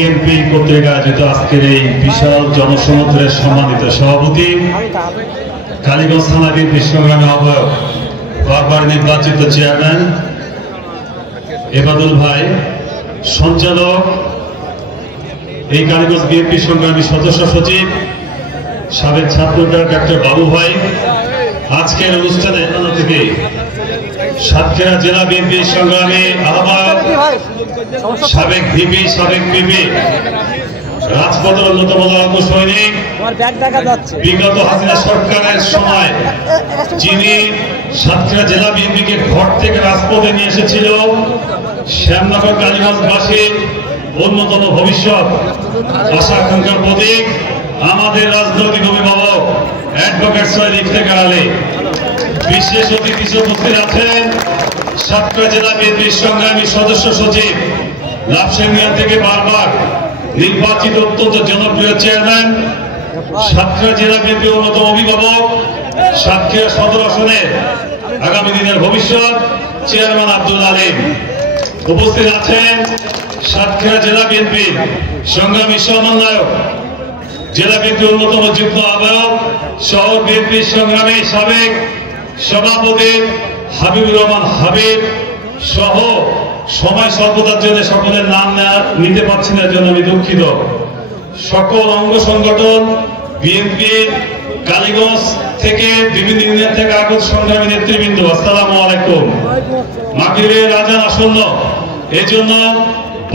BNP কর্তৃক আয়োজিত আজকের এই বিশাল জনসমুদ্রের সম্মানিত সভাপতি, কালীগঞ্জ থানা বিএনপি সংগ্রামী আহ্বায়ক, বারবার নির্বাচিত চেয়ারম্যান এবাদুল ভাই, সঞ্চালক, এই কালীগঞ্জ বিএনপি সংগ্রামী সদস্য সচিব, সাবেক ছাত্রনেতা ডাক্তার বাবু ভাই, আজকের অনুষ্ঠানে থেকে সাতক্ষীরা জেলা বিএনপি সংগ্রামী আহ্বায়ক, সাবেক ভিপি, সাবেক পিপি, রাজপথের অন্যতম লড়াকু সৈনিক, বিগত হাসিনা সরকারের সময় যিনি সাতক্ষীরা জেলা বিএনপিকে ঘর থেকে রাজপথে নিয়ে এসেছিল, শ্যামনগর কালীগঞ্জবাসীর অন্যতম ভবিষ্যৎ আশা আকাঙ্ক্ষার প্রতীক, আমাদের রাজনৈতিক অভিভাবক অ্যাডভোকেট সৈয়দ ইফতেখার আলী। বিশেষ অতিথি উপস্থিত আছেন সাতক্ষীরা জেলা বিএনপির সংগ্রামী সদস্য সচিব, লাভসেমিয়া থেকে বারবার নির্বাচিত অত্যন্ত জনপ্রিয় চেয়ারম্যান, সাতক্ষীরা জেলা বিএনপির অন্যতম অভিভাবক, সাতক্ষীরা সদর আসনের আগামী দিনের ভবিষ্যৎ চেয়ারম্যান আব্দুল আলিম। উপস্থিত আছেন সাতক্ষীরা জেলা বিএনপির সংগ্রামী সমন্বয়ক, জেলা বিএনপির অন্যতম যুগ্ম আহ্বায়ক, শহর বিএনপির সংগ্রামী সাবেক সভাপতি হাবিবুর রহমান হাবিব সহ সময় স্বল্পতার জন্য সকলের নাম নিতে পারছি না, জন্য আমি দুঃখিত। সকল অঙ্গ সংগঠন বিএনপি কালীগঞ্জ থেকে বিভিন্ন ইউনিয়ন থেকে আগত সংগ্রামী নেতৃবৃন্দ, আসসালামু আলাইকুম। মাগরিবের আযান আসন্ন, এজন্য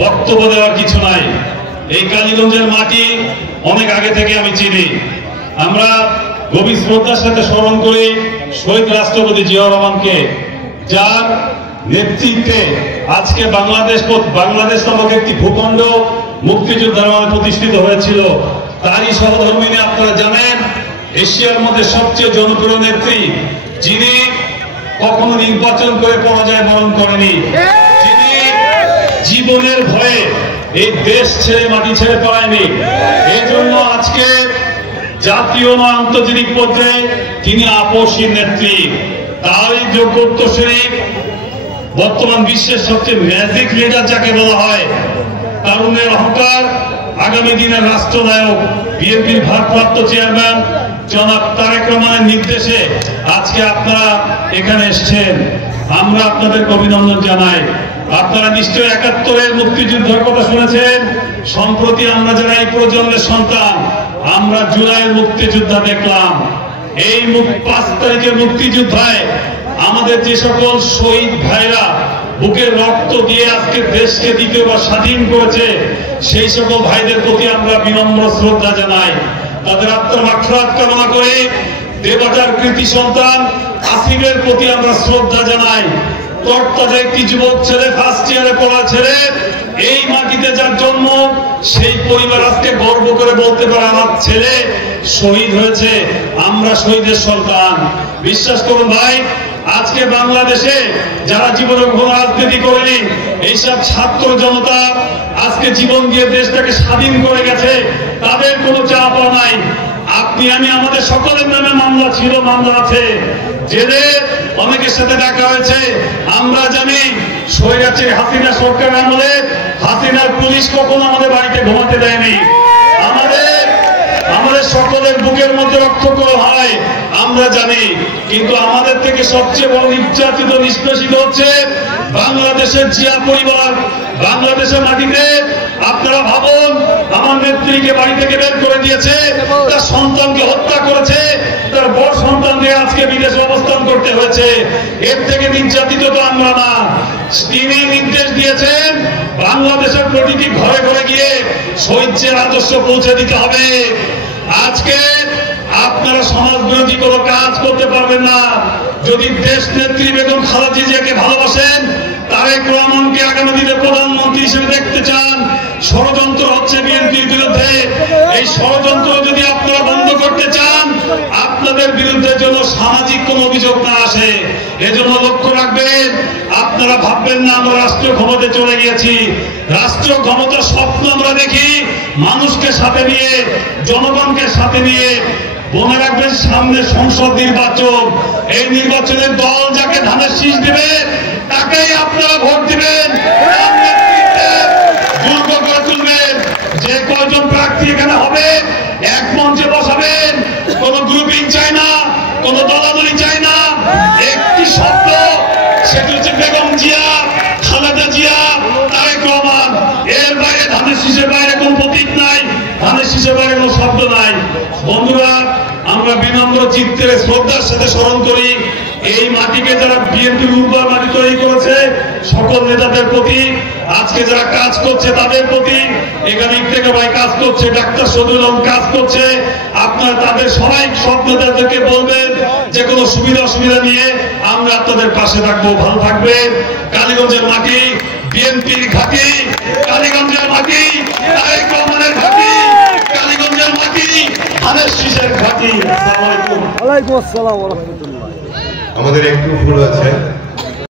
বক্তব্য দেওয়ার কিছু নাই। এই কালীগঞ্জের মাটি অনেক আগে থেকে আমি চিনি। আমরা গভীর শ্রদ্ধার সাথে স্মরণ করি শহীদ রাষ্ট্রপতি জিয়াউর রহমানকে, যার নেতৃত্বে আজকে বাংলাদেশ নামক একটি ভূখণ্ড মুক্তিযোদ্ধার নামে প্রতিষ্ঠিত হয়েছিল। তারই সহধর্মিনী, আপনারা জানেন, এশিয়ার মধ্যে সবচেয়ে জনপ্রিয় নেত্রী, যিনি কখনো নির্বাচন করে পরাজয় বরণ করেনি, যিনি জীবনের ভয়ে এই দেশ ছেড়ে মাটি ছেড়ে পায়নি। এই জন্য আজকে জাতীয় ও আন্তর্জাতিক পর্যায়ে তিনি আপসী নেত্রী। তারই যোগ্য উত্তরসূরি বর্তমান বিশ্বের সবচেয়ে ম্যাজিক লিডার যাকে বলা হয়, তারুণ্যের অহংকার, আগামী দিনের রাষ্ট্রনায়ক, বিএনপির ভারপ্রাপ্ত চেয়ারম্যান জনাব তারেক রহমানের নির্দেশে আজকে আপনারা এখানে এসেছেন। আমরা আপনাদেরকে অভিনন্দন জানাই। আপনারা নিশ্চয়ই ৭১-এর মুক্তিযুদ্ধের কথা শুনেছেন। সম্প্রতি আমরা যারা এই প্রজন্মের সন্তান, আমরা জুলাইয়ের মুক্তিযোদ্ধা দেখলাম। এই ৫ তারিখের মুক্তিযুদ্ধায় আমাদের যে সকল শহীদ ভাইরা বুকের রক্ত দিয়ে আজকে দেশকে দ্বিতীয়বার স্বাধীন করেছে, সেই সকল ভাইদের প্রতি আমরা বিনম্র শ্রদ্ধা জানাই। তাদের আত্মার মাগফিরাত কামনা করে দেবতার কৃতি সন্তান আসিফের প্রতি আমরা শ্রদ্ধা জানাই। তরতাজা একটি যুবক ছেলে, ফার্স্ট ইয়ারে পড়া ছেলে, এই মাটিতে যার জন্ম, সেই পরিবার আজকে গর্ব করে বলতে পারে আমার ছেলে শহীদ হয়েছে, আমরা শহীদের সন্তান। বিশ্বাস করুন ভাই, আজকে বাংলাদেশে যারা জীবনে কোনো রাজনীতি করেনি, এইসব ছাত্র জনতা আজকে জীবন দিয়ে দেশটাকে স্বাধীন করে গেছে, তাদের কোনো চাপ নাই। আপনি আমি আমাদের সকলের নামে মামলা ছিল, মামলা আছে, জেলে অনেকের সাথে দেখা হয়েছে। আমরা জানি স্বৈরাচারী হাসিনা সরকার আমলে হাসিনার পুলিশ কখনো আমাদের বাড়িতে ঘুমাতে দেয়নি। আমাদের সকলের বুকের মধ্যে রক্তক্ষরণ হয়, আমরা জানি। কিন্তু আমাদের থেকে সবচেয়ে বড় নির্যাতিত, নিষ্পেষিত হচ্ছে বাংলাদেশের জিয়া পরিবার। বাংলাদেশের মাটিতে আপনারা ভাবুন, আমার নেত্রীকে বাড়ি থেকে বের করে দিয়েছে, তার সন্তানকে হত্যা করেছে, তার বড় সন্তানকে আজকে বিদেশে অবস্থান করতে হয়েছে। এর থেকে নির্যাতিত তো আমরা না। তিনি নির্দেশ দিয়েছেন বাংলাদেশের প্রতিটি ঘরে ঘরে গিয়ে শহীদের আদর্শ পৌঁছে দিতে হবে। আজকে আপনারা সমাজ বিরোধী কোনো কাজ করতে পারবেন না। যদি দেশ নেত্রী বেগম খালেদা জিয়াকে ভালোবাসেন, তারেক রহমানকে আগামী দিনে প্রধানমন্ত্রী হিসেবে দেখতে চান, ষড়যন্ত্র হচ্ছে বিএনপির বিরুদ্ধে, এই ষড়যন্ত্র যদি আপনারা বন্ধ করতে চান, আপনাদের বিরুদ্ধে যেন সামাজিক কোন অভিযোগ না আসে, এজন্য লক্ষ্য রাখবেন। আপনারা ভাববেন না আমরা রাষ্ট্রীয় ক্ষমতায় চলে গিয়েছি। রাষ্ট্রীয় ক্ষমতার স্বপ্ন আমরা দেখি মানুষকে সাথে নিয়ে, জনগণকে সাথে নিয়ে। মনে রাখবেন, সামনে সংসদ নির্বাচন, এই নির্বাচনের দল যাকে ধানের শীষ দিবে তাকেই আপনারা ভোট দিবেন, দুর্গ করে তুলবেন। বিনম্র চিত্তে শ্রদ্ধার সাথে স্মরণ করি এই মাটিকে যারা বিএনপির উর্বর মাটি তৈরি করেছে সকল নেতাদের প্রতি, আজকে যারা কাজ করছে তাদের প্রতি, এখানে ইফতেখার ভাই কাজ করছে, ডাক্তার শহীদুল আলম কাজ করছে, আপনারা তাদের সবাই সব নেতাদেরকে বলবেন যে কোনো সুবিধা অসুবিধা নিয়ে আমরা আপনাদের পাশে থাকবো। ভালো থাকবেন। কালীগঞ্জের মাটি বিএনপির ঘাঁটি, কালীগঞ্জের মাটি তারেক রহমানের ঘাঁটি, কালীগঞ্জের মাটি ধানের শীষের ঘাঁটি। আসসালামু আলাইকুম। ওয়ালাইকুম আসসালাম ওয়া রাহমাতুল্লাহ। আমাদের একটু ভুল আছে।